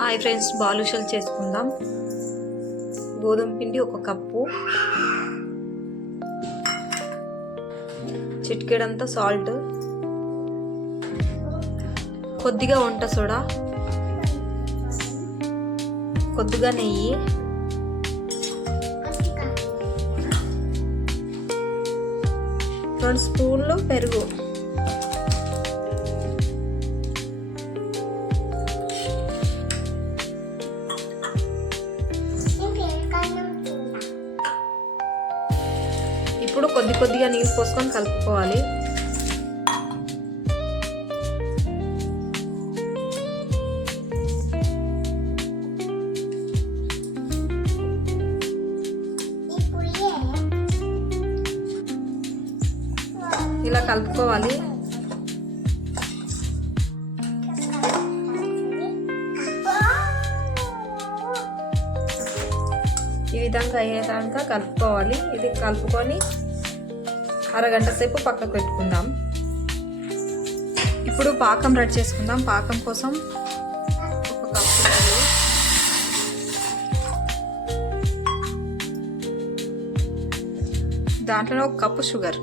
Hi friends, బాలుషలు చేసుకుందాం. గోధుమ పిండి 1 కప్పు, చిటికెడంతా సాల్ట్, కొద్దిగా వంట సోడా, కొద్దిగా నెయ్యి, రెండు స్పూన్లు పెరుగు, ఇప్పుడు కొద్దిగా నీళ్ళు పోసుకొని కలుపుకోవాలి. ఇలా కలుపుకోవాలి. ఈ విధంగా అయ్యేదాకా కలుపుకోవాలి. ఇది కలుపుకొని అరగంట సేపు పక్కకు పెట్టుకుందాం. ఇప్పుడు పాకం రెడీ చేసుకుందాం. పాకం కోసం 1 కప్పు నెయ్యి, దాంట్లో 1 కప్పు షుగర్,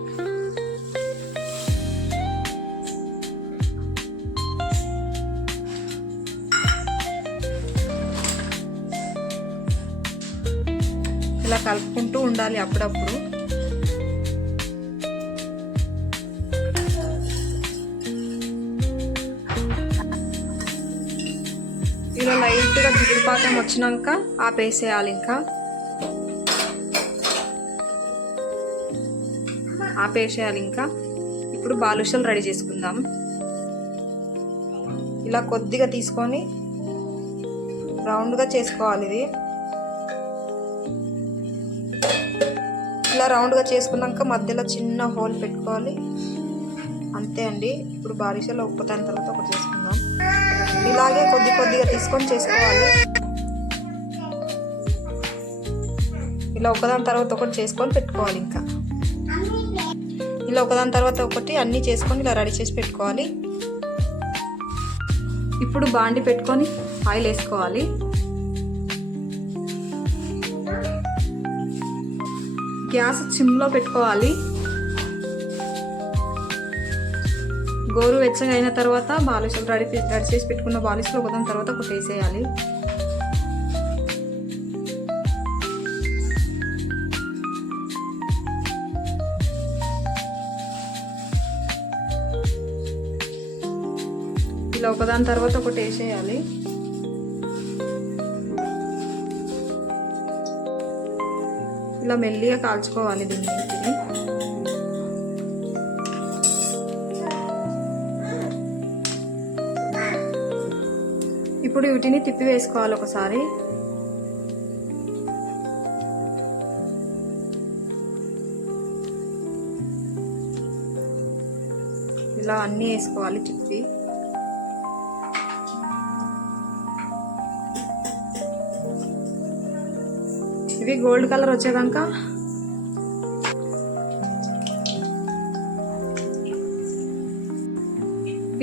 ఇలా కలుపుకుంటూ ఉండాలి అప్పుడప్పుడు. ఇలా లైట్గా జిగురుపాకం వచ్చినాక ఆపేసేయాలి. ఇంకా ఆపేసేయాలి. ఇంకా ఇప్పుడు బాలుషలు రెడీ చేసుకుందాం. ఇలా కొద్దిగా తీసుకొని రౌండ్గా చేసుకోవాలి. ఇది ఇలా రౌండ్గా చేసుకున్నాక మధ్యలో చిన్న హోల్ పెట్టుకోవాలి. అంతే అండి. ఇప్పుడు బాలుషలు ఒక్కదాని తర్వాత ఒకటి చేసుకుందాం. ఇలాగే కొద్దిగా తీసుకొని చేసుకోవాలి. ఇలా ఒకదాని తర్వాత ఒకటి చేసుకొని పెట్టుకోవాలి. ఇంకా ఇలా ఒకదాని తర్వాత ఒకటి అన్నీ చేసుకొని ఇలా రెడీ చేసి పెట్టుకోవాలి. ఇప్పుడు బాండి పెట్టుకొని ఆయిల్ వేసుకోవాలి. గ్యాస్ సిమ్లో పెట్టుకోవాలి. గోరువెచ్చగా అయిన తర్వాత బాలుషలు రెడీ చేసి పెట్టుకున్న బాలుషలు ఒకదాని తర్వాత ఒకటి వేసేయాలి. ఇలా ఒకదాని తర్వాత ఒకటి వేసేయాలి. ఇలా మెల్లిగా కాల్చుకోవాలి దీన్ని. ఇప్పుడు వీటిని తిప్పి వేసుకోవాలి ఒకసారి. ఇలా అన్నీ వేసుకోవాలి తిప్పి. ఇవి గోల్డ్ కలర్ వచ్చేదాకా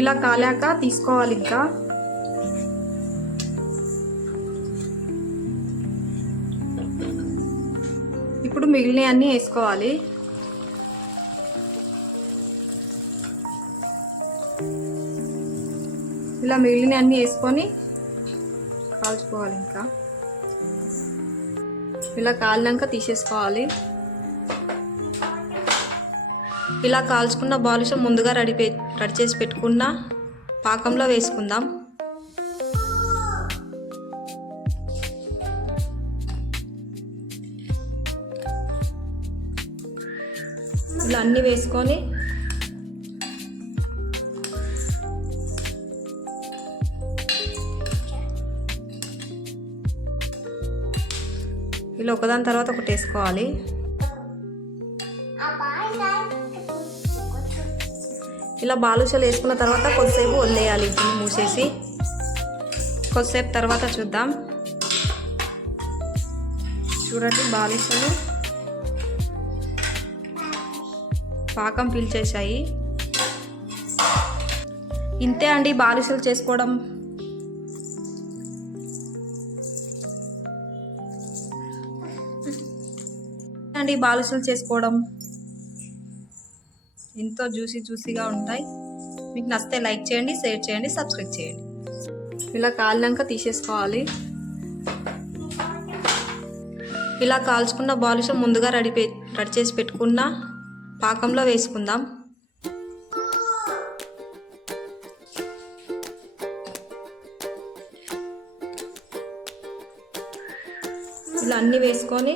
ఇలా కాలాక తీసుకోవాలి. ఇంకా ఇప్పుడు మిగిలిన అన్నీ వేసుకోవాలి. ఇలా మిగిలిన అన్నీ వేసుకొని కాల్చుకోవాలి. ఇంకా ఇలా కాలినాక తీసేసుకోవాలి. ఇలా కాల్చుకున్న బాలుషం ముందుగా రెడీ చేసి పెట్టుకున్న పాకంలో వేసుకుందాం. ఇలా అన్నీ వేసుకొని ఇలా ఒకదాని తర్వాత ఒకటి వేసుకోవాలి. ఇలా బాలుషలు వేసుకున్న తర్వాత కొద్దిసేపు వదిలేయాలి. మూసేసి కొద్దిసేపు తర్వాత చూద్దాం. చూడండి, బాలుషలు పాకం పీల్చేసాయి. ఇంతే అండి బాలుషలు చేసుకోవడం. అండి బాలుషలు చేసుకోవడం ఎంతో జ్యూసీగా ఉంటాయి. మీకు నచ్చితే లైక్ చేయండి, షేర్ చేయండి, సబ్స్క్రైబ్ చేయండి. ఇలా కాలినాక తీసేసుకోవాలి. ఇలా కాల్చుకున్న బాలుషం ముందుగా రెడీ చేసి పెట్టుకున్న పాకంలో వేసుకుందాం. ఇలా అన్నీ వేసుకొని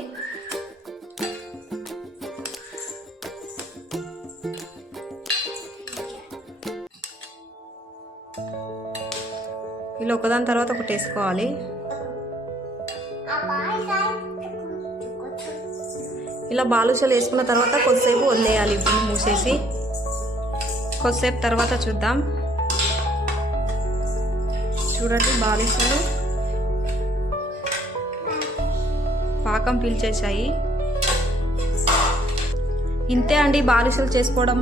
ఇలా ఒకదాని తర్వాత ఒకటి వేసుకోవాలి. ఇలా బాలుషాలు వేసుకున్న తర్వాత కొద్దిసేపు వదిలేయాలి. ఇప్పుడు మూసేసి కొద్దిసేపు తర్వాత చూద్దాం. చూడండి, బాలుషాలు పాకం పీల్చేసాయి. ఇంతే అండి బాలుషాలు చేసుకోవడం.